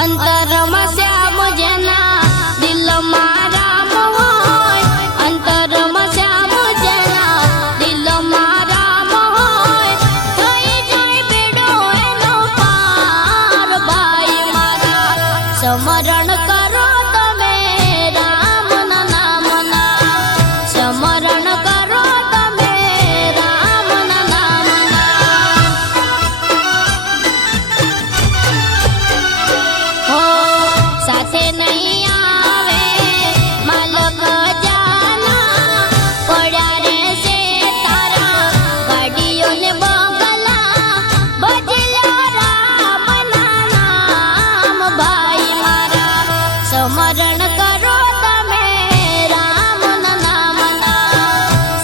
અંતરમાં શ્યામ જેના દિલમાં રામ હોય, અંતરમાં શ્યામ જેના દિલમાં રામ હોય, થઈ જાય બેડો એનો પાર ભાઈ મારા. સમરણ કરો તમે રામના નામના, સમરણ કરો તમે રામના નામના. હો સાથે નહીં આવે માલક જાના, પડ્યા રહેશે તારા ગાડીઓને બંગલા, ભજલો રામના નામ ભાઈ મારા. સમરણ કરો તમે રામના નામના,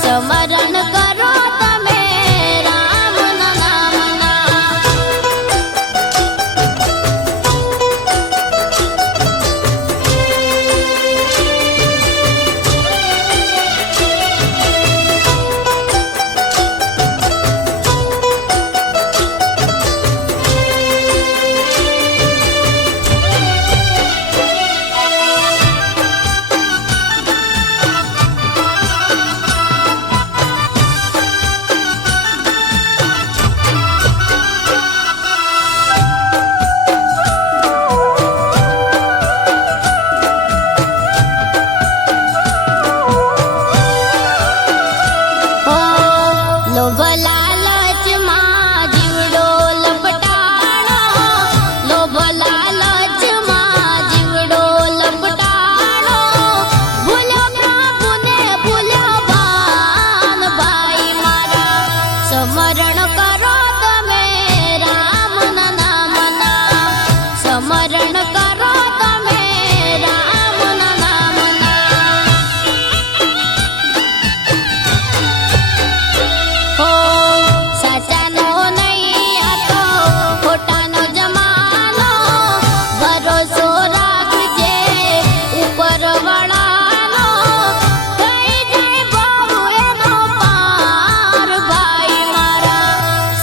સમરણ કરો તમે રામના નામના. લોભ લાલચમાં જીવડો લપટાણો, લોભ લાલચમાં જીવડો લપટાણો, ભૂલ્યો પ્રભુને ભૂલ્યો ભાન ભાઈ મારા. સમરણ કરો તમે રામના નામના, સમરણ કરો તમે રામના નામના. હો સાચાનો નહીં આ તો ખોટાનો જમાનો, ભરોસો રાખજે ઉપરવાળાનો, થઈ જાય બહુ એનો પાર ભાઈ મારા.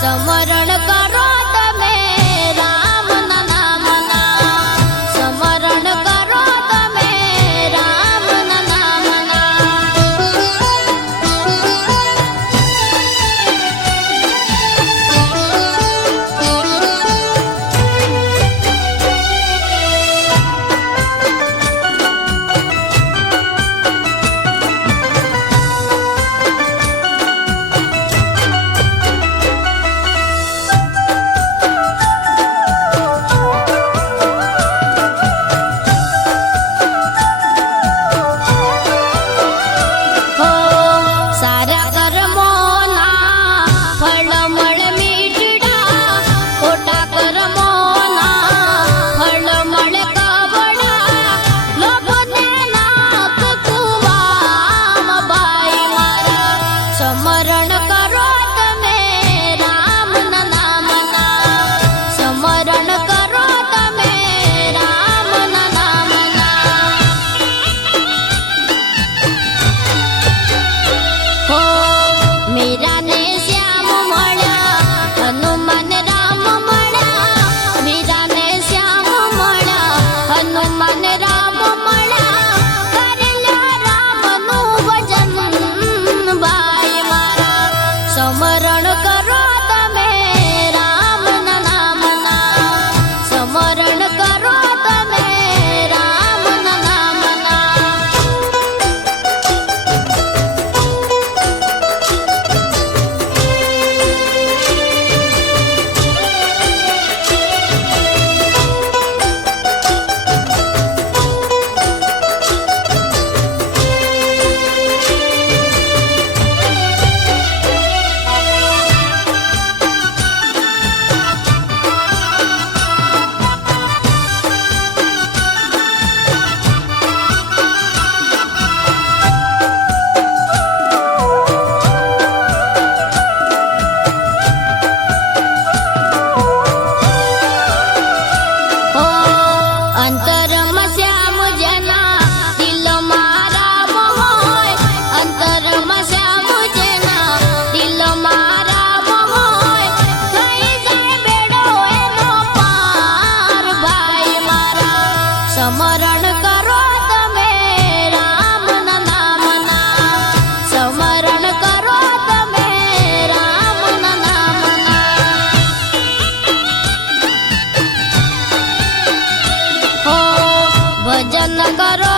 સમરણ કરો તમે રામના નામના, સમરણ કરો તમે રામના નામના. હો સારા કર્મોના ફળ મળે મીઠડા, ખોટા કર્મોના ફળ મળે કવડા, લોભને નાક કુવામાં ભાઈ મારા. સમરણ કરો તમે રામના નામના, સમરણ કરો તમે રામના નામના. હો મીરાને શ્યામ મળ્યા, હનુમાન રામ મળ્યા, મીરાને શ્યામ મળ્યા, હનુમાન રામ મળ્યા, કરેલા રામનું ભજન ભાઈ મારા. સમરણ કરો તમે રામના નામના, સમરણ કરો તમે રામના નામના. હો અંતરમાં શ્યામ જેના દિલમાં રામ હોય, અંતરમાં શ્યામ જેના દિલમાં રામ હોય, થઈ જાય બેડો એનો પાર ભાઈ મારા. સમરણ કરો તમે રામના નામના, સમરણ કરો તમે રામના નામના. હો ભજન કરો